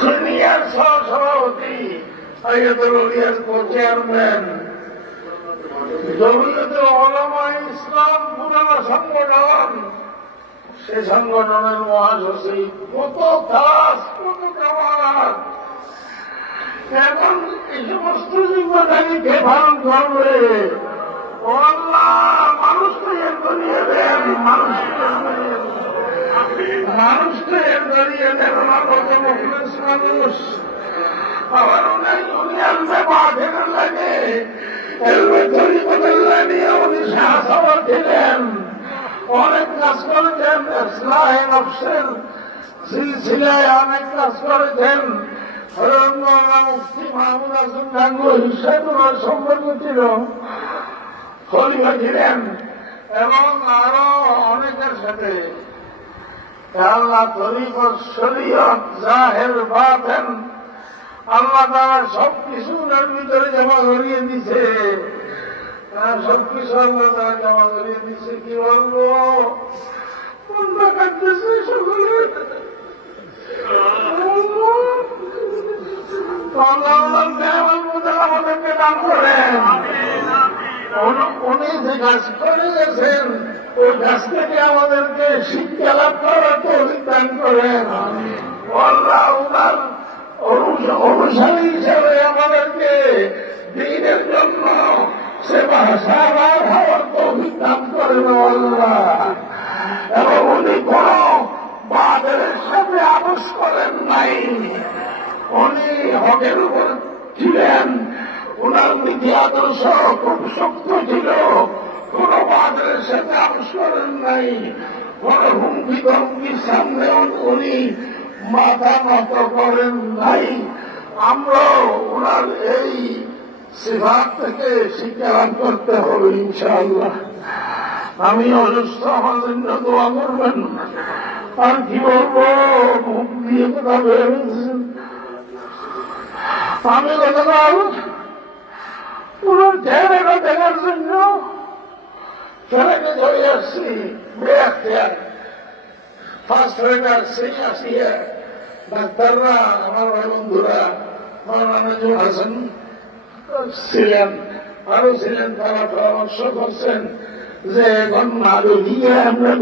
Senior সহসভাপতি chairman জমিয়তে উলামা ইসলাম পুরানা সংগঠন, সে সংগঠনের মহাসচিব, কত কাজ কত কামাল। এখন এই সমস্ত জিম্মাদারিকে পালন করবে। মানুষ তৈরি করিয়ে দেন, মানুষ তৈরি করিয়ে দেন। আমার কত মুখলেস মানুষ, আবার উনি আনবে মাঠের লাগে উনি শাহসভা ছিলেন, অনেক কাজ করেছেন। ইসলাহে নফসের সিলসিলায় অনেক কাজ করেছেন। মুফতি মাহমুদ হাসান গাঙ্গুহি সেগুলোর সম্পর্ক ছিল, খলিফা ছিলেন, এবং আরো অনেকের সাথে আল্লাহ তরিকত শরীয়ত জাহের বাতেন আল্লাহ তারা সবকিছু ওনার ভিতরে জমা করিয়ে দিছে। সবকিছু আল্লাহ তারা জমা করিয়ে দিছে। কি বলবো, মনটা কাটতেছে সকলে। আমাদেরকে দান করেন। উনি যে কাজ করে গেছেন ওই কাজ থেকে আমাদেরকে শিক্ষা লাভ করার তৌফিক দান করেন। আল্লাহ উনার অনুসারী হিসেবে আমাদেরকে দ্বীনের জন্য সেবা সাবার হওয়ার তৌফিক দান করেন আল্লাহ। এবং উনি কোন বাতিলের সাথে আপোষ করেন নাই, উনি হকের উপর ছিলেন। উনার নীতি আদর্শ খুব শক্ত ছিল, কোন বাতিলের সাথে আপোষ করেন নাই, কোন হুমকি ধমকির সামনে উনি মাথা নত করেন নাই। আমরা ওনার এই সিফাত থেকে শিক্ষা লাভ করতে হবে ইনশাআল্লাহ। আমি অসুস্থ, আমার জন্য দোয়া করবেন। আর কি বলবো, মুখ দিয়ে কথা বেরিয়েছেন। আমি গতকাল ওনার চেহারাটা দেখার জন্য ছেলেকে চলে আসছি, ফার্স্ট হয়ে আসছি। আসিয়া ডাক্তাররা, আমার ভাই বন্ধুরা, মৌলানা হাসান ছিলেন, আরো ছিলেন, তারা পরামর্শ করছেন যে এখন আরো গিয়ে আমরা